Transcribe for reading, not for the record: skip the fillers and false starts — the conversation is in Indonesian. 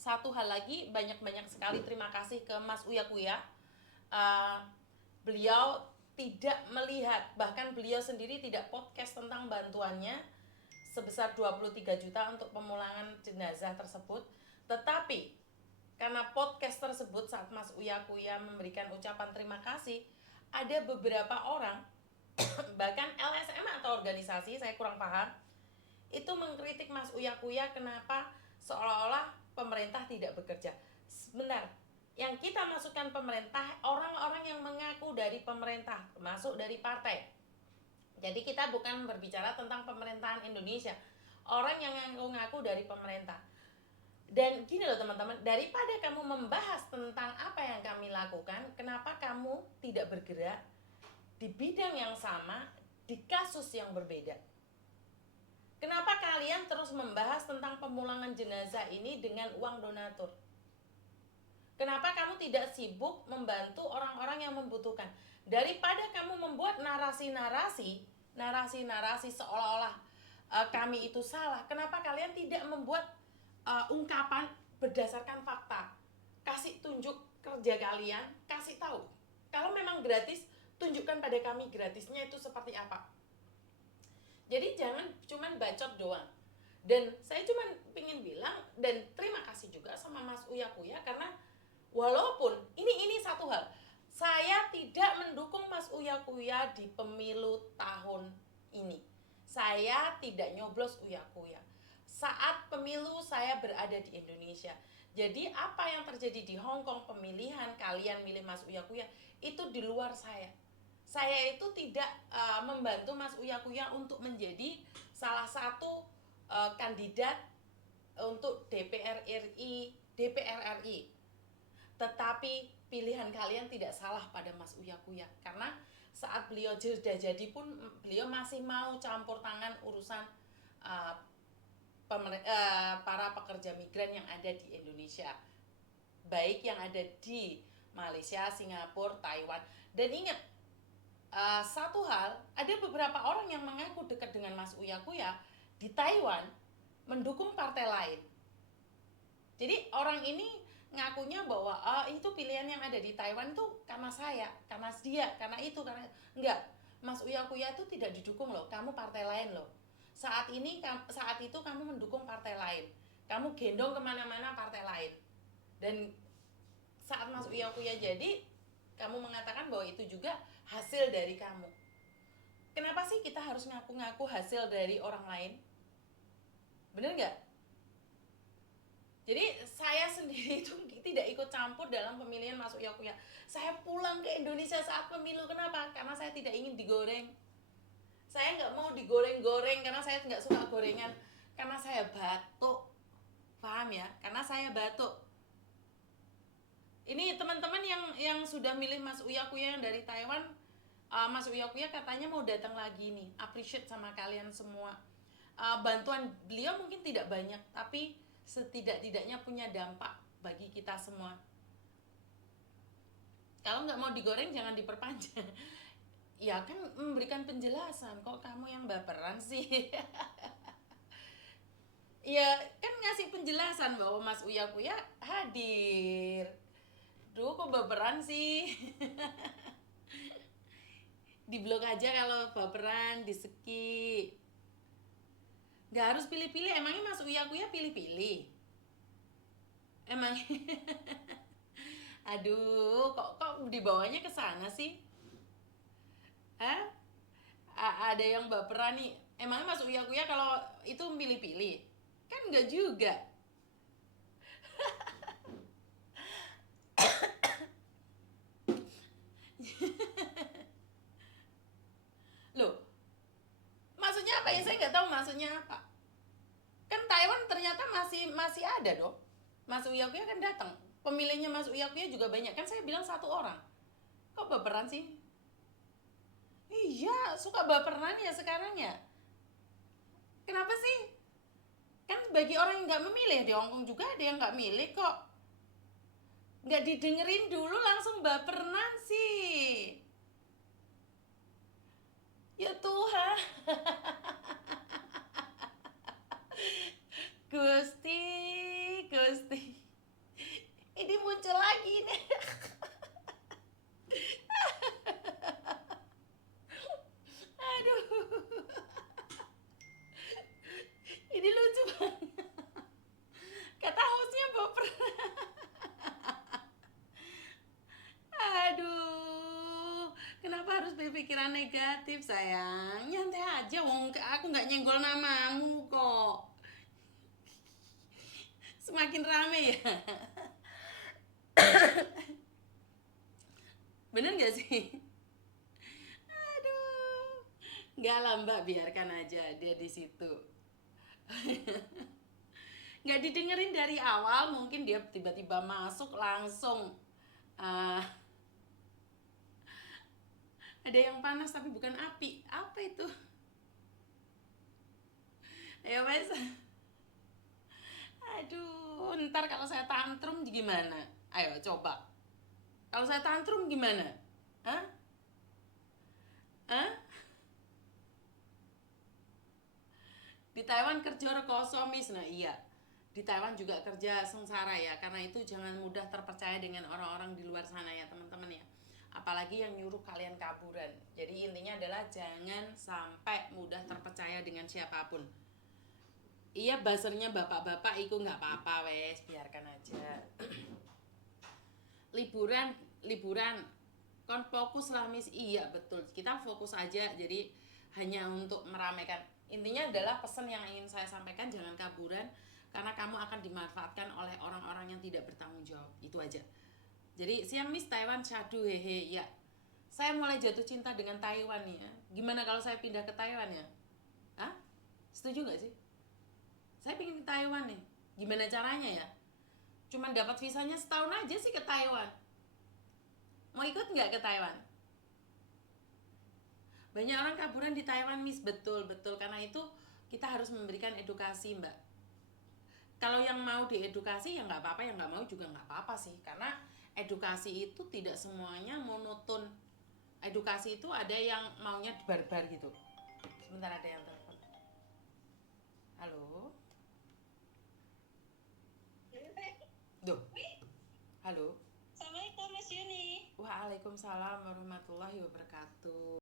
satu hal lagi, banyak-banyak sekali terima kasih ke Mas Uya Kuya. Uh, Beliau tidak melihat, bahkan beliau sendiri tidak podcast tentang bantuannya sebesar 23 juta untuk pemulangan jenazah tersebut. Tetapi karena podcast tersebut saat Mas Uya Kuya memberikan ucapan terima kasih, ada beberapa orang bahkan LSM atau organisasi, saya kurang paham, itu mengkritik Mas Uya Kuya kenapa seolah-olah pemerintah tidak bekerja. Sebentar, yang kita masukkan pemerintah orang-orang yang mengaku dari pemerintah, termasuk dari partai. Jadi kita bukan berbicara tentang pemerintahan Indonesia, orang yang ngaku-ngaku dari pemerintah. Dan gini loh teman-teman, daripada kamu membahas tentang apa yang kami lakukan, kenapa kamu tidak bergerak di bidang yang sama, di kasus yang berbeda? Kenapa kalian terus membahas tentang pemulangan jenazah ini dengan uang donatur? Kenapa kamu tidak sibuk membantu orang-orang yang membutuhkan? Daripada kamu membuat narasi-narasi seolah-olah kami itu salah, kenapa kalian tidak membuat ungkapan berdasarkan fakta? Kasih tunjuk kerja kalian, kasih tahu. Kalau memang gratis, tunjukkan pada kami gratisnya itu seperti apa. Jadi jangan cuman bacot doang. Dan saya cuman pengen bilang, dan terima kasih juga sama Mas Uya Kuya, karena walaupun ini satu hal, saya tidak mendukung Mas Uya Kuya di pemilu tahun ini. Saya tidak nyoblos Uya Kuya. Saat pemilu saya berada di Indonesia. Jadi apa yang terjadi di Hong Kong, pemilihan kalian milih Mas Uya Kuya, itu di luar saya. Saya itu tidak membantu Mas Uya Kuya untuk menjadi salah satu kandidat untuk DPR RI. Tetapi pilihan kalian tidak salah pada Mas Uya Kuya, karena saat beliau sudah jadi pun beliau masih mau campur tangan urusan uh, para pekerja migran yang ada di Indonesia, baik yang ada di Malaysia, Singapura, Taiwan. Dan ingat, satu hal, ada beberapa orang yang mengaku dekat dengan Mas Uya Kuya di Taiwan mendukung partai lain. Jadi orang ini ngakunya bahwa itu pilihan yang ada di Taiwan itu karena saya, karena dia, karena itu, karena enggak. Mas Uya Kuya itu tidak didukung loh, kamu partai lain loh. Saat itu kamu mendukung partai lain, kamu gendong kemana-mana partai lain. Dan saat Mas Uya Kuya jadi, kamu mengatakan bahwa itu juga hasil dari kamu. Kenapa sih kita harus ngaku-ngaku hasil dari orang lain? Bener nggak? Jadi saya sendiri itu tidak ikut campur dalam pemilihan Mas Uya Kuya. Saya pulang ke Indonesia saat pemilu. Kenapa? Karena saya tidak ingin digoreng. Saya nggak mau digoreng-goreng karena saya nggak suka gorengan. Karena saya batuk. Paham ya? Karena saya batuk. Ini teman-teman yang sudah milih Mas Uya Kuya yang dari Taiwan, Mas Uya Kuya katanya mau datang lagi nih. Appreciate sama kalian semua. Bantuan beliau mungkin tidak banyak, tapi setidak-tidaknya punya dampak bagi kita semua. Kalau nggak mau digoreng jangan diperpanjang. Ya kan memberikan penjelasan, kok kamu yang baperan sih? Ya kan ngasih penjelasan bahwa Mas Uya Kuya hadir. Duh kok baperan sih? Di blog aja kalau baperan, di skip. Nggak harus pilih-pilih, emangnya Mas Uya Kuya pilih-pilih? Emang aduh, kok dibawanya ke sana sih? Hah? Ada yang baperan nih. Emangnya Mas Uya Kuya kalau itu pilih-pilih? Kan enggak juga. Loh, maksudnya apa ya? Saya nggak tahu maksudnya apa. Kan Taiwan ternyata masih ada dong. Mas Uya Kuya kan datang. Pemilihnya Mas Uya Kuya juga banyak. Kan saya bilang satu orang. Kok baperan sih? Iya, suka baperan ya sekarang ya. Kenapa sih? Kan bagi orang yang nggak memilih, di Hongkong juga ada yang nggak milih kok. Nggak didengerin dulu langsung baperan sih. Ya Tuhan. Gusti, Gusti. pikiran negatif sayang. Nyantai aja, wong aku nggak nyenggol namamu kok. Semakin rame ya. Bener gak sih? Aduh. Nggak lah mbak, biarkan aja dia di situ. Nggak didengerin dari awal, mungkin dia tiba-tiba masuk langsung. ah, ada yang panas tapi bukan api. Apa itu? Ayo mas. Aduh, ntar kalau saya tantrum gimana? Ayo coba. Kalau saya tantrum gimana? Hah? Hah? Di Taiwan kerja kosomis. Nah iya, di Taiwan juga kerja sengsara ya. Karena itu jangan mudah terpercaya dengan orang-orang di luar sana ya teman-teman ya. Apalagi yang nyuruh kalian kaburan. Jadi intinya adalah jangan sampai mudah terpercaya dengan siapapun. Iya, buzzernya bapak-bapak itu nggak apa-apa wes, biarkan aja. liburan liburan kon fokus lah Miss. Iya betul, kita fokus aja. Jadi hanya untuk meramaikan. Intinya adalah pesan yang ingin saya sampaikan, jangan kaburan karena kamu akan dimanfaatkan oleh orang-orang yang tidak bertanggung jawab. Itu aja. Jadi siang Miss, Taiwan syadu hehe ya. Saya mulai jatuh cinta dengan Taiwan nih ya. Gimana kalau saya pindah ke Taiwan ya? Hah? Setuju nggak sih? Saya pengen ke Taiwan nih. Gimana caranya ya? Cuman dapat visanya setahun aja sih ke Taiwan. Mau ikut nggak ke Taiwan? Banyak orang kaburan di Taiwan, Miss. Betul, betul. Karena itu kita harus memberikan edukasi, Mbak. Kalau yang mau diedukasi ya nggak apa-apa, yang nggak mau juga nggak apa-apa sih. Karena edukasi itu tidak semuanya monoton. Edukasi itu ada yang maunya barbar gitu. Sebentar, ada yang telepon. Halo? Duh. Halo? Assalamualaikum Mas Yuni. Waalaikumsalam warahmatullahi wabarakatuh.